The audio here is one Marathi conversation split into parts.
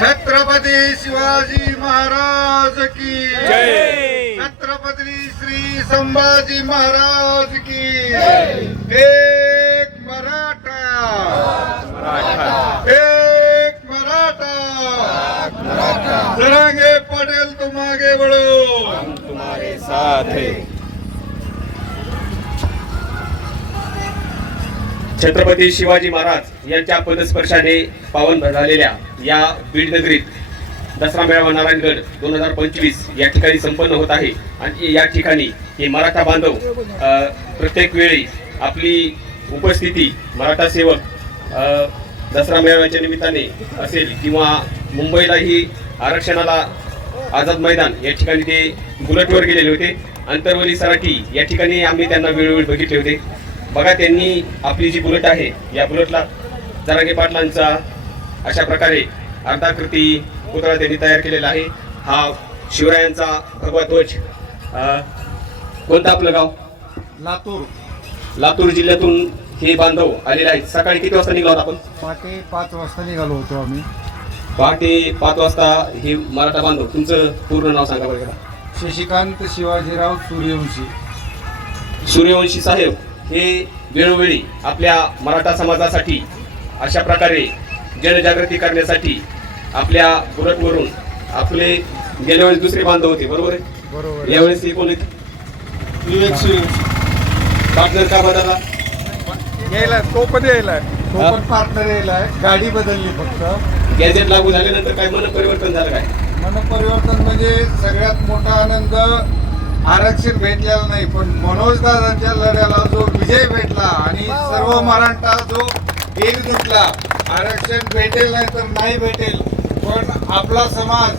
छत्रपती शिवाजी महाराज की जय. छत्रपती श्री संभाजी महाराज की एक मराठा. एक मराठा. जरांगे पटेल तुम आगे बढ़ो तुम्हारे साथ है. छत्रपती शिवाजी महाराज यांच्या पदस्पर्शाने पावन झालेल्या या बीड नगरीत दसरा मेळावा नारायणगड दोन हजार पंचवीस या ठिकाणी संपन्न होत आहे. आणि या ठिकाणी हे मराठा बांधव प्रत्येक वेळी आपली उपस्थिती मराठा सेवक दसरा मेळाव्याच्या निमित्ताने असेल किंवा मुंबईलाही आरक्षणाला आझाद मैदान या ठिकाणी ते बुलटवर गेलेले होते. अंतरवली सराठी या ठिकाणी आम्ही त्यांना वेळोवेळी बघितले होते. बघा त्यांनी आपली जी बुलेट आहे या बुलेटला जरागे पाटलांचा अशा प्रकारे अर्धाकृती पुतळा त्यांनी तयार केलेला आहे. हा शिवरायांचा भगवा ध्वज. कोणतं आपलं गाव? लातूर. लातूर जिल्ह्यातून हे बांधव आलेले आहेत. सकाळी किती वाजता निघालो आपण? पहाटे पाच वाजता निघालो होतो आम्ही. पहाटे पाच वाजता हे मराठा बांधव तुमचं पूर्ण नाव सांगा बरं का शशिकांत शिवाजीराव सूर्यवंशी. सूर्यवंशी साहेब हे वेळोवेळी आपल्या मराठा समाजासाठी अशा प्रकारे जनजागृती करण्यासाठी आपल्या बुलेटवरून आपले गेल्या वेळेस दुसरे बांधव होते बरोबर आहे? बरोबर. यावेळेस हे कोण आहेत? विवेक पार्टनर का बदलला? यायला तो पण यायला. तो पण पार्टनर यायलाय गाडी बदलली फक्त. गॅजेट लागू झाल्यानंतर काय मन परिवर्तन झालं काय? मन परिवर्तन म्हणजे सगळ्यात मोठा आनंद आरक्षण भेटलेला नाही पण मनोज दादांच्या लढ्याला जो विजय भेटला आणि सर्व मराठा जो एक जुटला आरक्षण भेटेल नाही तर नाही भेटेल. पण आपला समाज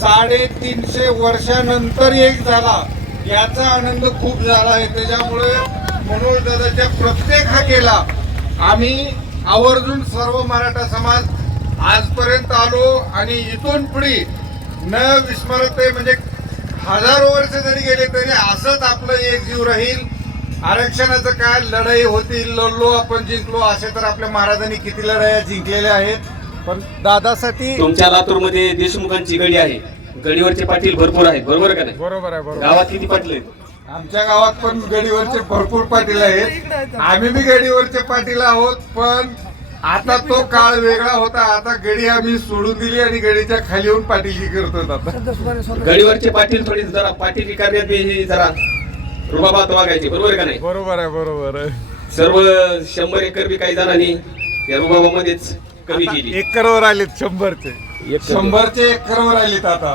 साडेतीनशे वर्षानंतर एक झाला. याचा आनंद खूप झाला आहे. त्याच्यामुळे मनोज दादाच्या प्रत्येक हाकेला आम्ही आवर्जून सर्व मराठा समाज आजपर्यंत आलो आणि इथून पुढे न विस्मरते म्हणजे हजारो वर्ष जरी गेले तरी असंच आपलं एक जीव राहील. आरक्षणाचं काय लढाई होतील लढलो आपण जिंकलो असे तर आपल्या महाराजांनी किती लढाया जिंकलेल्या आहेत. पण दादासाठी तुमच्या लातूरमध्ये देशमुखांची गडी आहे. गडीवरचे पाटील भरपूर आहेत बरोबर का नाही? बरोबर आहे बरोबर. गावात किती पाटील आहेत? आमच्या गावात पण गडीवरचे भरपूर पाटील आहेत. आम्ही बी गडीवरचे पाटील आहोत पण आता तो काळ वेगळा होता. आता गडी आम्ही सोडून दिली आणि गडीच्या खाली येऊन पाटीलकी करतो आता. गडीवरचे पाटील थोडी जरा पाटील हे जरा रुबाबात वागायचे बरोबर का नाही? बरोबर आहे बरोबर आहे. सर्व शंभर एकर बी काही जणांनी या रुबाबामध्येच कमी केली. एकरवर आलेत शंभरचे शंभरचे एकरवर आलीत आता.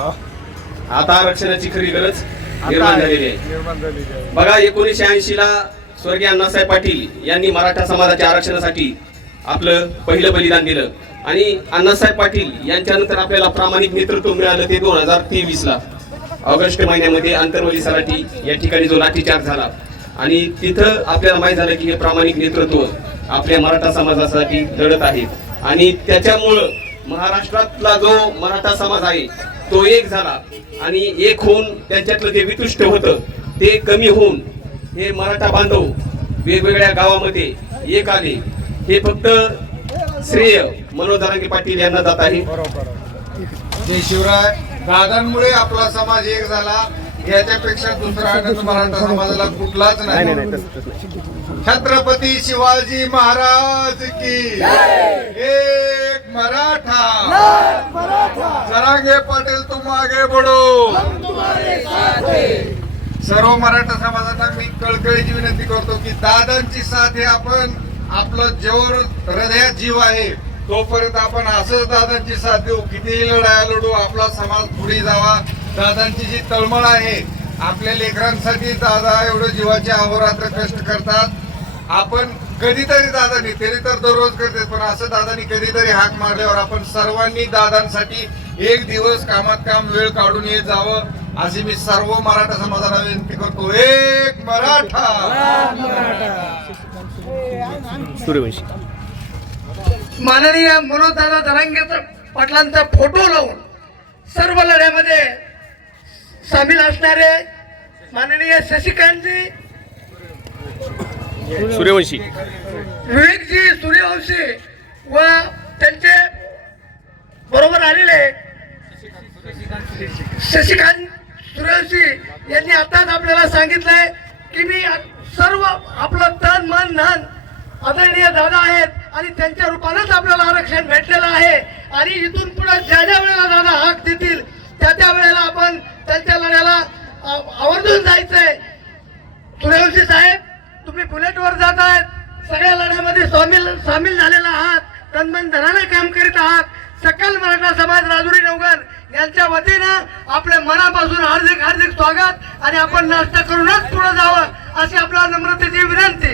आता आरक्षणाची खरी गरज निर्माण झालेली आहे. निर्माण झालेली आहे. बघा एकोणीसशे ऐंशी ला स्वर्गीय अण्णासाहेब पाटील यांनी मराठा समाजाच्या आरक्षणासाठी आपलं पहिलं बलिदान दिलं. आणि अण्णासाहेब पाटील यांच्यानंतर आपल्याला प्रामाणिक नेतृत्व मिळालं ते दोन हजार तेवीस ला ऑगस्ट महिन्यामध्ये आंतरवली सराठी या ठिकाणी जो लाठीचार्ज झाला. आणि तिथं आपल्याला माहीत झालं की हे प्रामाणिक नेतृत्व आपल्या मराठा समाजासाठी लढत आहे. आणि त्याच्यामुळं महाराष्ट्रातला जो मराठा समाज आहे तो एक झाला. आणि एक होऊन त्यांच्यातलं जे वितुष्ट होतं ते कमी होऊन हे मराठा बांधव वेगवेगळ्या गावामध्ये एक आले. हे फक्त श्रेय मनोज दारांगे पाटील यांना जात आहे. जय शिवराय. दादांमुळे आपला समाज एक झाला. याच्यापेक्षा दुसरा आनंद मराठा समाजाला कुठलाच नाही. छत्रपती शिवाजी महाराज की एक मराठा. जरांगे पाटील तुम आगे बढो सर्व मराठा समाजांना मी कळकळीची विनंती करतो की दादांची साथ हे आपण आपलं जेवढ हृदयात जीव आहे. तोपर्यंत आपण असंच दादांची साथ देऊ. कितीही लढाया लढू आपला समाज पुढे जावा. दादांची जी तळमळ आहे आपल्या लेकरांसाठी दादा एवढं जीवाचे अहोरात्र कष्ट करतात. आपण कधीतरी दादानी तरी तर दररोज करते पण असं दादानी कधीतरी हाक मारल्यावर आपण सर्वांनी दादांसाठी एक दिवस कामात काम वेळ काढून येत जावं अशी मी सर्व मराठा समाजाला विनंती करतो. एक मराठा! सूर्यवंशी. माननीय मनोजदादा जरांगेचा पाटलांचा फोटो लावून सर्व लढ्यामध्ये सामील असणारे माननीय शशिकांतजी सूर्यवंशी. विवेकजी सूर्यवंशी व त्यांचे बरोबर आलेले शशिकांत सूर्यवंशी यांनी आताच आपल्याला सांगितलंय की मी सर्व आपलं तन मन धन आदरणीय दादा आहेत. आणि त्यांच्या रूपानंच आपल्याला आरक्षण भेटलेलं आहे. आणि इथून पुढे ज्या ज्या वेळेला दादा हाक देतील त्या त्या वेळेला आपण त्यांच्या लढ्याला आवर्जून जायचंय. सूर्यवंशी साहेब तुम्ही बुलेटवर जात आहेत. सगळ्या लढ्यामध्ये सामील सामील झालेला आहात. तन्मन धनाने काम करीत आहात. सकल मराठा समाज राजुरी नवगर यांच्या वतीनं आपल्या मनापासून हार्दिक हार्दिक स्वागत. आणि आपण नाश्ता करूनच पुढे जावं अशी आपल्या नम्रतेची विनंती.